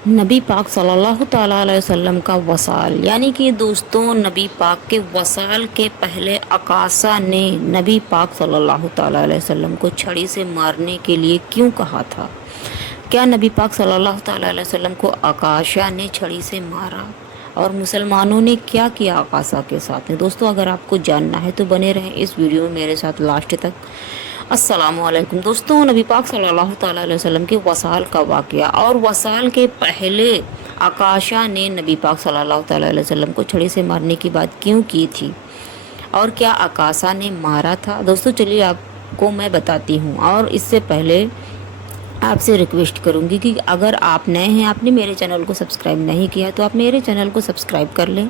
नबी पाक सल्लल्लाहु ताला अलैहि वसल्लम का वसाल, यानी कि दोस्तों नबी पाक के वसाल के पहले अकासा ने नबी पाक सल्लल्लाहु ताला अलैहि वसल्लम को छड़ी से मारने के लिए क्यों कहा था। क्या नबी पाक सल्लल्लाहु ताला अलैहि वसल्लम को अकाशा ने छड़ी से मारा और मुसलमानों ने क्या किया अकासा के साथ में। दोस्तों अगर आपको जानना है तो बने रहें इस वीडियो में मेरे साथ लास्ट तक। अस्सलामुअलैकुम दोस्तों, नबी पाक सल्लल्लाहु ताला अलैहि वसल्लम के वसाल का वाक़या और वसाल के पहले आकाशा ने नबी पाक सल्लल्लाहु ताला अलैहि वसल्लम को छड़ी से मारने की बात क्यों की थी और क्या आकाशा ने मारा था। दोस्तों चलिए आपको मैं बताती हूँ, और इससे पहले आपसे रिक्वेस्ट करूंगी कि अगर आप नए हैं, आपने मेरे चैनल को सब्सक्राइब नहीं किया तो आप मेरे चैनल को सब्सक्राइब कर लें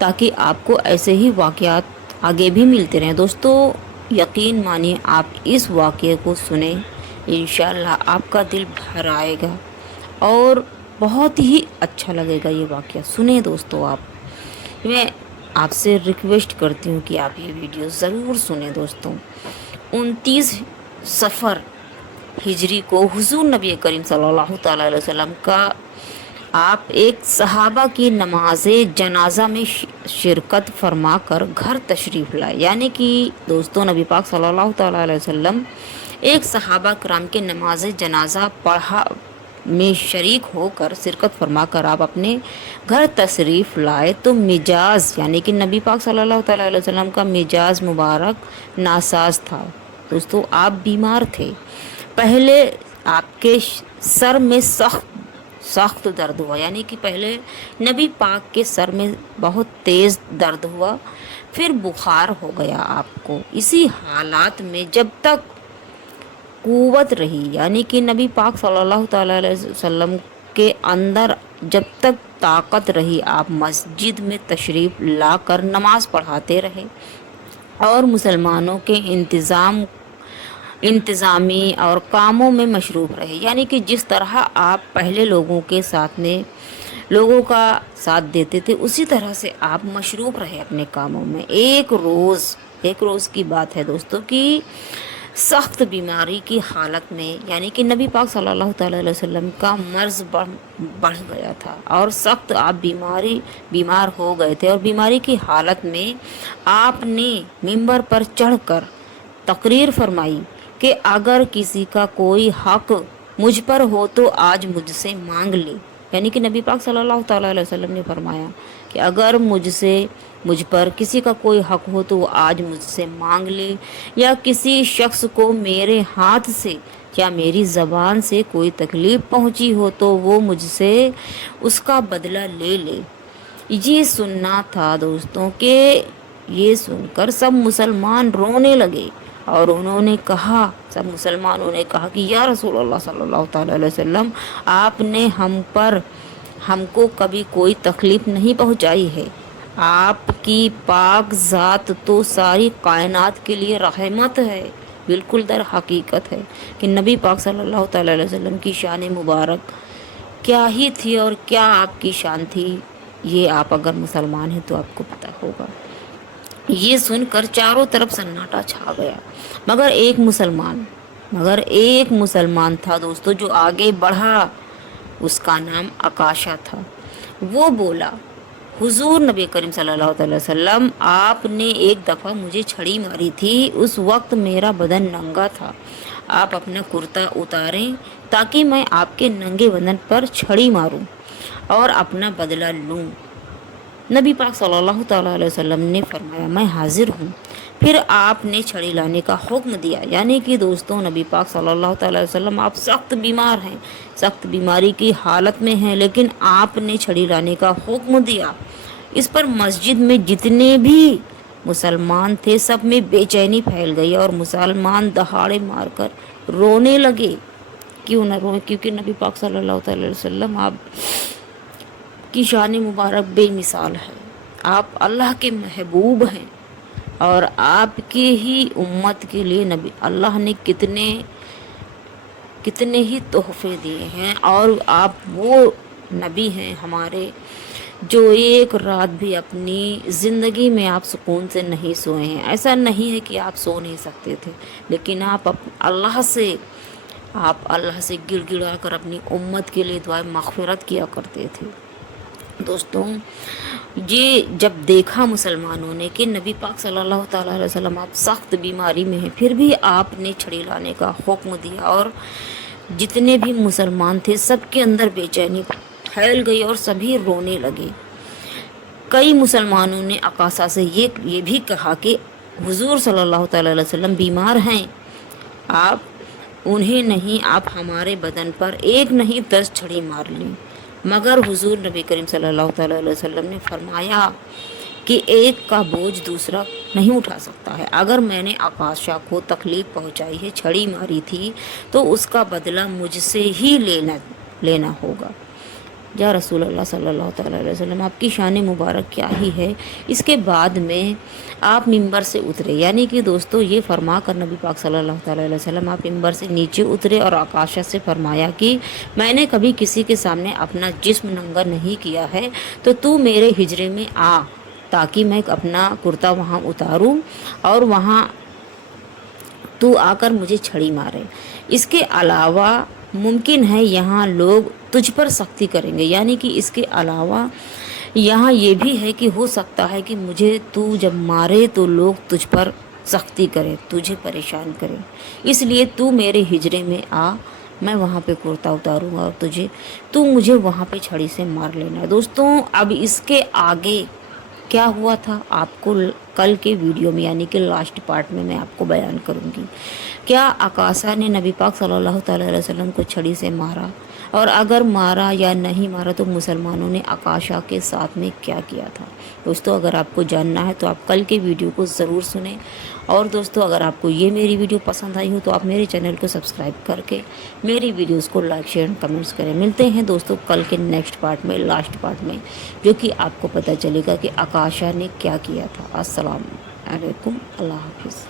ताकि आपको ऐसे ही वाक़यात आगे भी मिलते रहें। दोस्तों यकीन मानिए आप इस वाक़े को सुने, इंशाल्लाह आपका दिल भर आएगा और बहुत ही अच्छा लगेगा ये वाक़या। सुने दोस्तों, मैं आपसे रिक्वेस्ट करती हूँ कि आप ये वीडियो ज़रूर सुने। दोस्तों 29 सफ़र हिजरी को हुजूर नबी करीम सल्लल्लाहु ताला अलैहि वसल्लम का आप एक सहाबा की नमाज जनाजा में शिरकत फरमा कर घर तशरीफ़ लाए। यानी कि दोस्तों नबी पाक सल्लल्लाहु ताला अलैहि वसल्लम एक सहाबा कराम के नमाज जनाजा पढ़ा में शरीक होकर शिरकत फरमा कर आप अपने घर तशरीफ़ लाए तो मिजाज, यानी कि नबी पाक सल्लल्लाहु ताला अलैहि वसल्लम का मिजाज मुबारक नासाज था। दोस्तों आप बीमार थे, पहले आपके सर में सख्त सख्त दर्द हुआ, यानी कि पहले नबी पाक के सर में बहुत तेज़ दर्द हुआ, फिर बुखार हो गया आपको। इसी हालात में जब तक कुव्वत रही, यानी कि नबी पाक सल्लल्लाहु ताला अलैहि वसल्लम के अंदर जब तक ताकत रही, आप मस्जिद में तशरीफ़ लाकर नमाज पढ़ाते रहे और मुसलमानों के इंतज़ामी और कामों में मशरूफ़ रहे। यानी कि जिस तरह आप पहले लोगों का साथ देते थे उसी तरह से आप मशरूफ़ रहे अपने कामों में। एक रोज़ की बात है दोस्तों कि सख्त बीमारी की हालत में, यानी कि नबी पाक सल्लल्लाहु ताला अलैहि वसल्लम का मर्ज़ बढ़ गया था और सख्त आप बीमार हो गए थे, और बीमारी की हालत में आपने मिंबर पर चढ़कर तकरीर फरमाई कि अगर किसी का कोई हक मुझ पर हो तो आज मुझसे मांग ले। यानी कि नबी पाक सल्लल्लाहु ताला अलैहि वसल्लम ने फरमाया कि अगर मुझ पर किसी का कोई हक हो तो वो आज मुझसे मांग ले, या किसी शख्स को मेरे हाथ से या मेरी ज़बान से कोई तकलीफ़ पहुंची हो तो वो मुझसे उसका बदला ले ले। ये सुनना था दोस्तों कि ये सुनकर सब मुसलमान रोने लगे और सब मुसलमानों ने कहा कि या रसूल अल्लाह सल्लल्लाहु ताला अलैहि वसल्लम, आपने हमको कभी कोई तकलीफ़ नहीं पहुंचाई है। आपकी पाक ज़ात तो सारी कायनात के लिए रहमत है। बिल्कुल दर हकीकत है कि नबी पाक सल्लल्लाहु ताला अलैहि वसल्लम की शान मुबारक क्या ही थी और क्या आपकी शान थी, ये आप अगर मुसलमान हैं तो आपको पता होगा। ये सुनकर चारों तरफ सन्नाटा छा गया, मगर एक मुसलमान था दोस्तों जो आगे बढ़ा। उसका नाम आकाशा था। वो बोला, हुजूर नबी करीम सल्लल्लाहु अलैहि वसल्लम, आपने एक दफ़ा मुझे छड़ी मारी थी, उस वक्त मेरा बदन नंगा था। आप अपना कुर्ता उतारें ताकि मैं आपके नंगे बदन पर छड़ी मारूं और अपना बदला लूं। नबी पाक सल्लल्लाहु ताला अलैहि वसल्लम ने फरमाया, मैं हाजिर हूँ। फिर आपने छड़ी लाने का हुक्म दिया। यानी कि दोस्तों नबी पाक सल्लल्लाहु ताला अलैहि वसल्लम आप सख्त बीमार हैं, सख्त बीमारी की हालत में हैं, लेकिन आपने छड़ी लाने का हुक्म दिया। इस पर मस्जिद में जितने भी मुसलमान थे सब में बेचैनी फैल गई और मुसलमान दहाड़े मारकर रोने लगे। क्यों न रोए, क्योंकि नबी पाक सल्लल्लाहु अलैहि वसल्लम आप की शान मुबारक बेमिसाल है। आप अल्लाह के महबूब हैं और आपके ही उम्मत के लिए नबी अल्लाह ने कितने ही तोहफे दिए हैं, और आप वो नबी हैं हमारे जो एक रात भी अपनी ज़िंदगी में आप सुकून से नहीं सोए हैं। ऐसा नहीं है कि आप सो नहीं सकते थे, लेकिन आप अल्लाह से آپ اللہ سے گر گڑا کر اپنی امت کے لیے دعائیں مغفرت کیا کرتے تھے۔ دوستوں، یہ جب دیکھا مسلمانوں نے کہ نبی پاک صلی اللہ تعالیٰ علیہ وسلم آپ سخت بیماری میں ہیں، پھر بھی آپ نے چھڑی لانے کا حکم دیا، اور جتنے بھی مسلمان تھے سب کے اندر بے چینی پھیل گئی اور سبھی رونے لگے۔ کئی مسلمانوں نے عکاسہ سے یہ بھی کہا کہ حضور صلی اللہ تعالیٰ علیہ وسلم بیمار ہیں، آپ انہیں نہیں، آپ ہمارے بدن پر ایک نہیں 10 چھڑی مار لیں۔ مگر حضور نبی کریم صلی اللہ تعالیٰ علیہ وسلم نے فرمایا کہ ایک کا بوجھ دوسرا نہیں اٹھا سکتا ہے۔ اگر میں نے عکاشہ کو تکلیف پہنچائی ہے، چھڑی ماری تھی، تو اس کا بدلہ مجھ سے ہی لینا ہوگا۔ یا رسول اللہ صلی اللہ تعالیٰ علیہ وسلم، آپ کی شان مبارک کیا ہی ہے۔ اس کے بعد میں آپ ممبر سے اترے، یعنی کہ دوستو یہ فرما کر نبی پاک صلی اللہ تعالیٰ علیہ وسلم آپ ممبر سے نیچے اترے اور عکاشہ سے فرمایا کہ میں نے کبھی کسی کے سامنے اپنا جسم ننگا نہیں کیا ہے، تو تو میرے حجرے میں آ تاکہ میں اپنا کرتا وہاں اتاروں اور وہاں تو آ کر مجھے چھڑی مارے۔ اس کے علاوہ ممکن ہے یہاں لوگ تجھ پر سختی کریں گے، یعنی کہ اس کے علاوہ یہاں یہ بھی ہے کہ ہو سکتا ہے کہ مجھے تو جب مارے تو لوگ تجھ پر سختی کرے، تجھے پریشان کرے، اس لیے تو میرے حجرے میں آ، میں وہاں پہ کرتا اتاروں گا اور تو مجھے وہاں پہ چھڑی سے مار لینا ہے۔ دوستوں، اب اس کے آگے کیا ہوا تھا آپ کو کل کے ویڈیو میں، یعنی کہ لاسٹ پارٹ میں آپ کو بیان کروں گی۔ کیا عکاسہ نے نبی پاک صلی اللہ تعالیٰ علیہ وسلم کو چھڑی سے مارا، اور اگر مارا یا نہیں مارا تو مسلمانوں نے عکاشہ کے ساتھ میں کیا کیا تھا؟ دوستو، اگر آپ کو جاننا ہے تو آپ کل کے ویڈیو کو ضرور سنیں، اور دوستو اگر آپ کو یہ میری ویڈیو پسند آئی ہو تو آپ میرے چینل کو سبسکرائب کر کے میری ویڈیوز کو لائک شیئر کمنٹس کریں۔ ملتے ہیں دوستو کل کے نیکسٹ پارٹ میں، لاسٹ پارٹ میں، جو کہ آپ کو پتہ چلے گا کہ عکاشہ نے کیا کیا تھا۔ السلام علیکم، اللہ حافظ۔